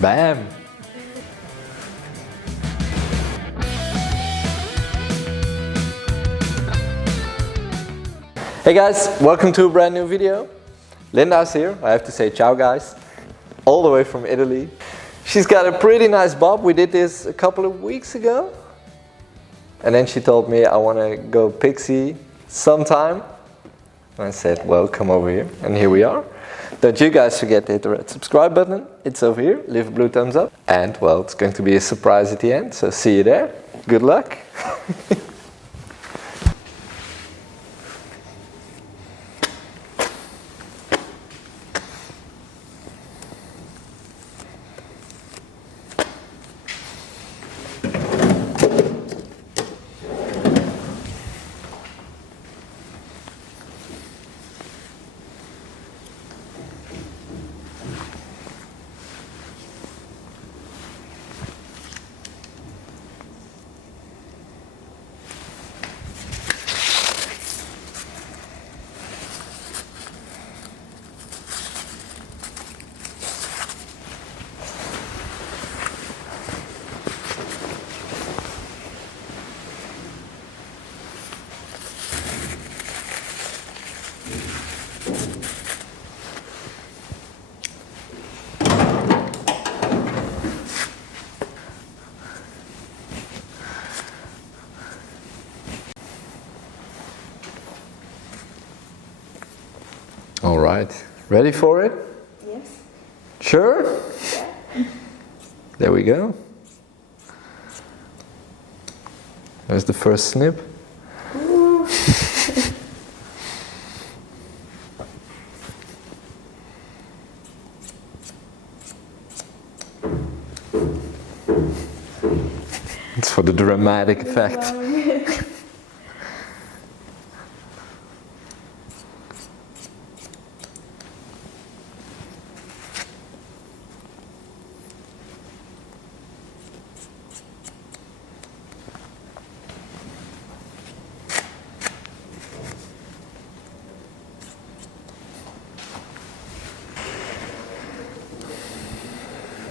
Bam! Hey guys, welcome to a brand new video. Linda's here. I have to say ciao guys. All the way from Italy. She's got a pretty nice bob. We did this a couple of weeks ago. And then she told me I want to go Pixie sometime. And I said, well, come over here. And here we are. Don't you guys forget to hit the red subscribe button. It's over here. Leave a blue thumbs up. And well, it's going to be a surprise at the end. So see you there. Good luck. All right, ready for it? Yes. Sure? Yeah. There we go. There's the first snip. Ooh. It's for the dramatic effect.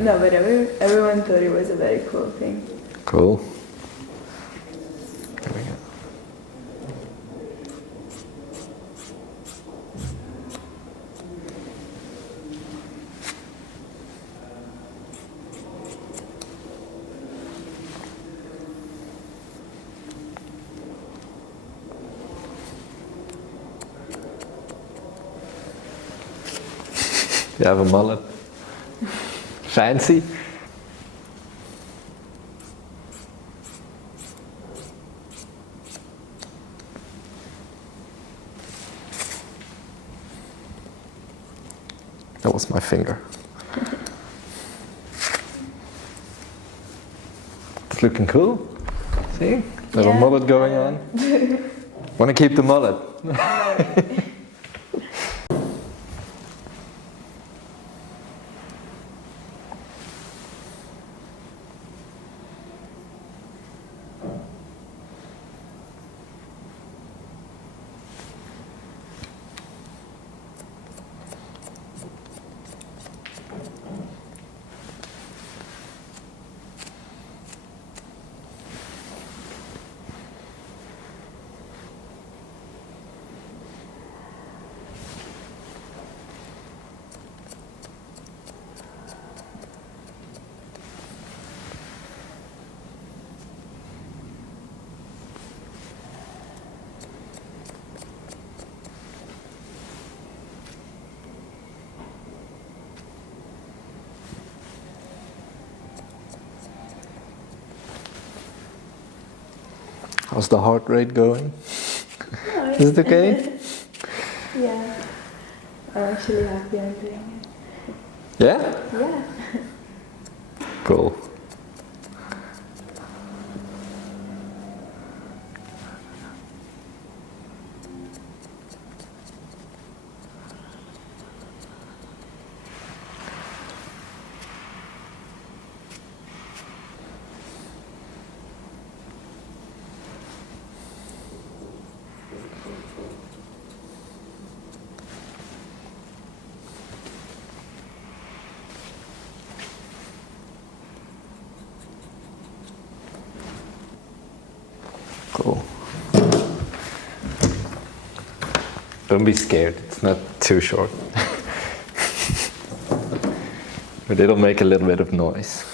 No, but everyone thought it was a very cool thing. Cool. There we go. You have a mullet. Fancy. That was my finger. It's looking cool. See? Little mullet going on. Want to keep the mullet? How's the heart rate going? No, Is it okay? Yeah. I'm actually happy I'm doing Yeah? it. Yeah. Cool. Cool. Don't be scared, it's not too short. But it'll make a little bit of noise.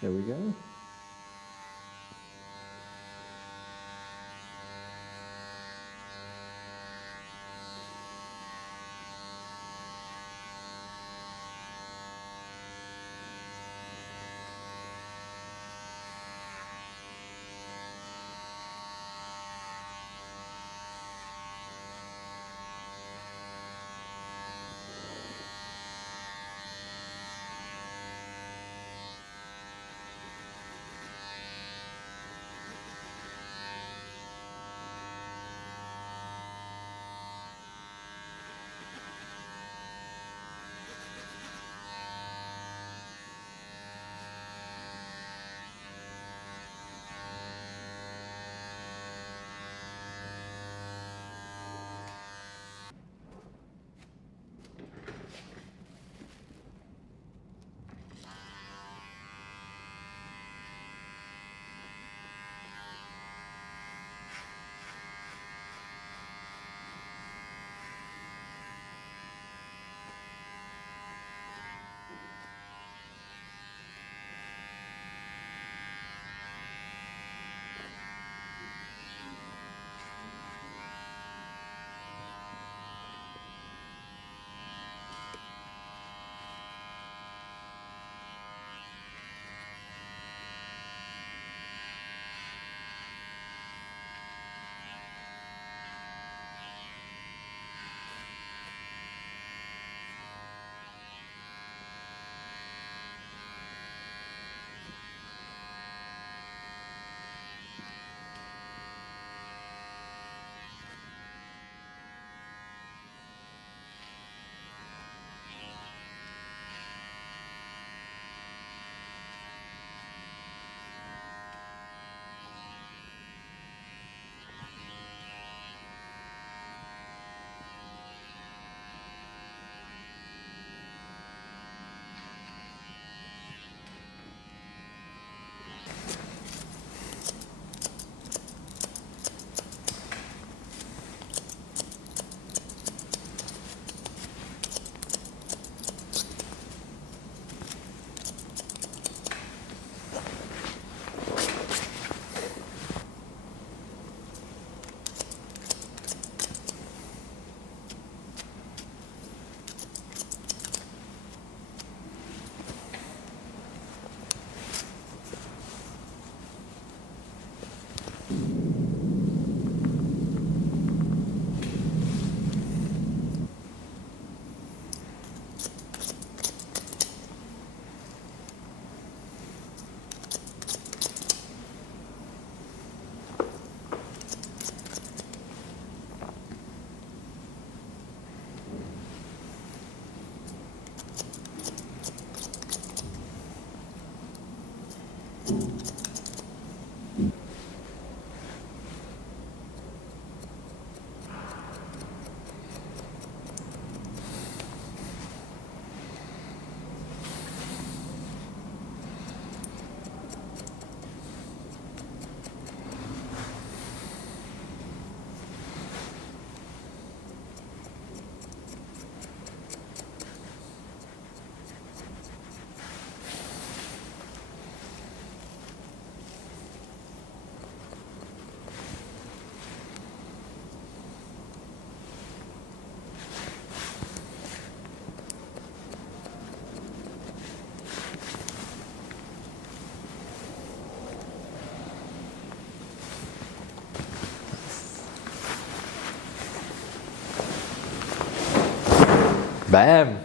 There we go. I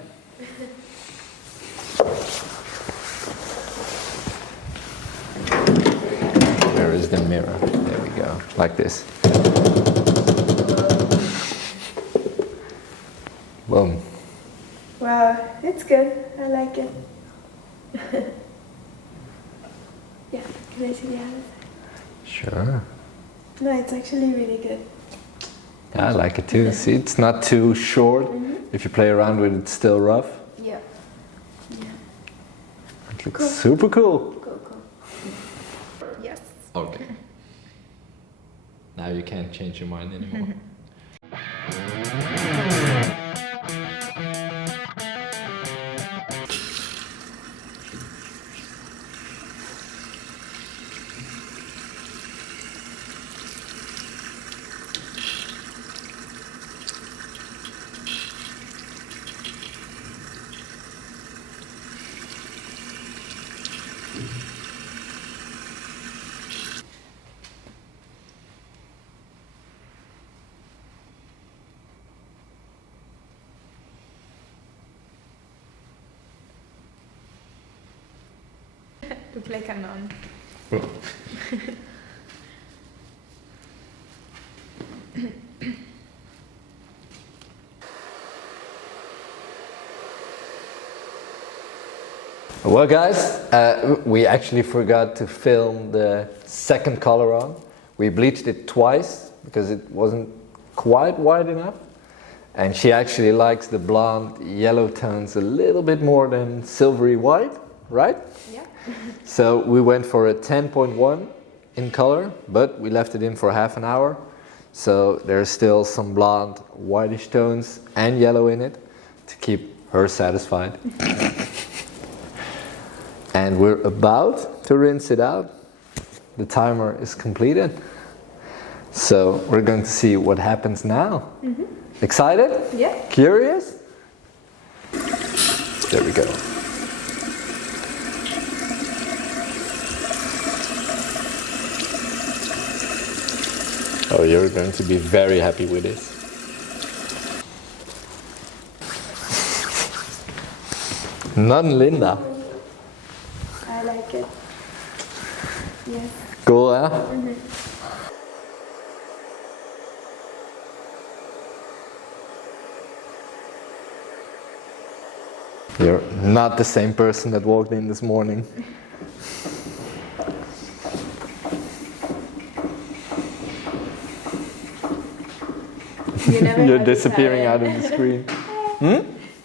Where's the mirror? There we go, like this. Boom. Wow, it's good. I like it. Yeah, can I see the other side? Sure. No, it's actually really good. Yeah, I like it too. See, it's not too short. If you play around with it, it's still rough. Yeah. Yeah. It looks super cool. Cool, cool. Yes. Okay. Now you can't change your mind anymore. Look like a nun. Well guys, we actually forgot to film the second color on. We bleached it twice because it wasn't quite white enough. And she actually likes the blonde yellow tones a little bit more than silvery white, right? Yeah. So we went for a 10.1 in color, but we left it in for half an hour. So there's still some blonde whitish tones and yellow in it to keep her satisfied. And we're about to rinse it out. The timer is completed. So we're going to see what happens now. Excited? Yeah. Curious? There we go. Oh, you're going to be very happy with this. None Linda. I like it. Yes. Cool, huh? You're not the same person that walked in this morning. You're disappearing out of the screen.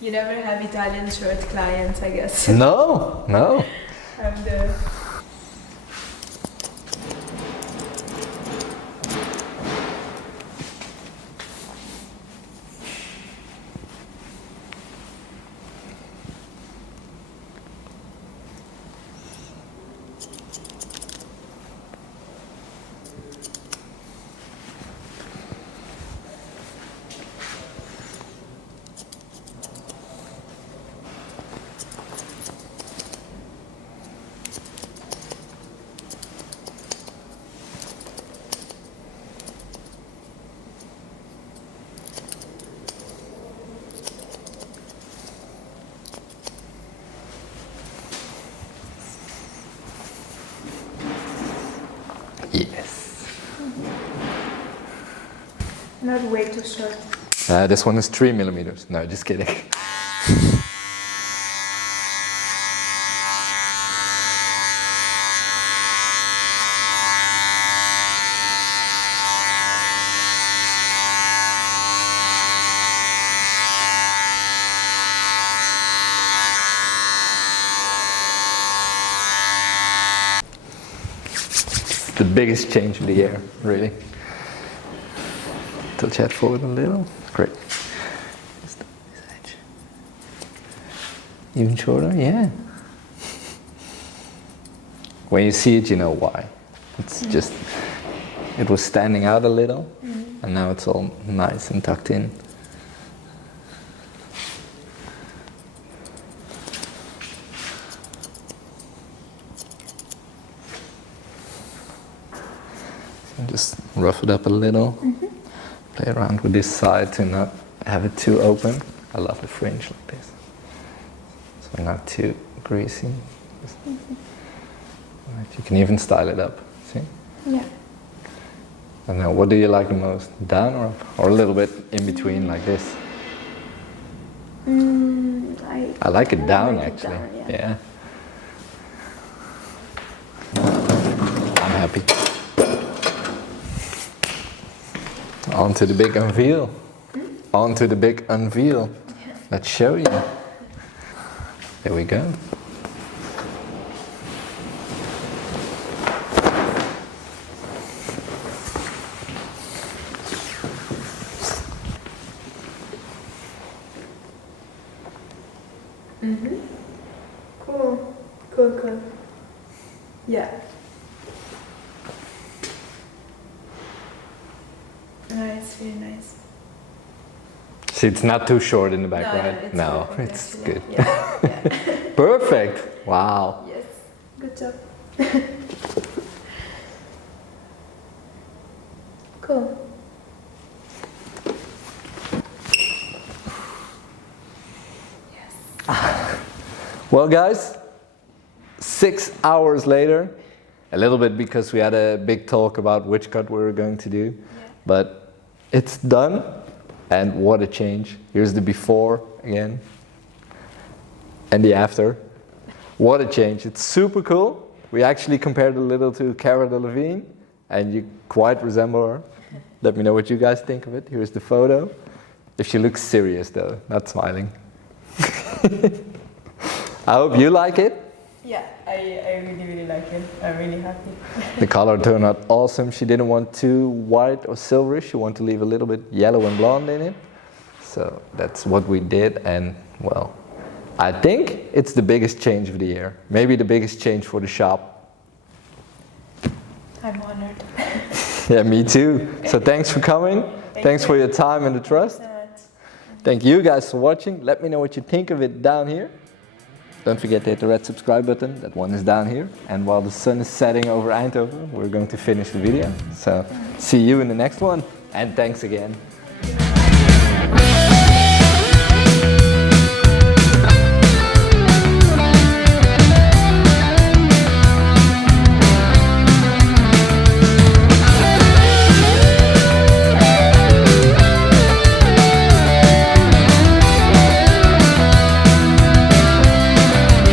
You never have Italian shirt clients, I guess. No, no. I'm the... Yes. Not way too short. This one is 3 millimeters. No, just kidding. The biggest change of the year, really. Tilt your head forward a little. Great. Just this edge. Even shorter, yeah. When you see it, you know why. It's just, it was standing out a little, and now it's all nice and tucked in. Just rough it up a little. Play around with this side to not have it too open. I love the fringe like this. So not too greasy. Right, you can even style it up, see? Yeah. I don't know, what do you like the most? Down or up? Or a little bit in between like this? I like it down like it actually. down, Yeah. I'm happy. On to the big unveil. On to the big unveil. Yeah. Let's show you. Here we go. Cool. Cool. Yeah. Nice, really nice. See, it's not too short in the back, right? No, perfect, it's actually. good. Yeah. Perfect. Wow. Yes. Good job. Cool. Well, guys, 6 hours later, a little bit because we had a big talk about which cut we were going to do, but it's done, and what a change. Here's the before again, and the after. What a change. It's super cool. We actually compared a little to Cara Delevigne, and you quite resemble her. Let me know what you guys think of it. Here's the photo. If she looks serious though, not smiling. I hope you like it. Yeah, I really like it. I'm really happy. The color turned out awesome. She didn't want too white or silverish. She wanted to leave a little bit yellow and blonde in it. So that's what we did, and well, I think it's the biggest change of the year. Maybe the biggest change for the shop. I'm honored. Yeah, me too. So thanks for coming. Thanks for your time and the trust. Thank you guys for watching. Let me know what you think of it down here. Don't forget to hit the red subscribe button. That one is down here. And while the sun is setting over Eindhoven, we're going to finish the video. So see you in the next one. And thanks again.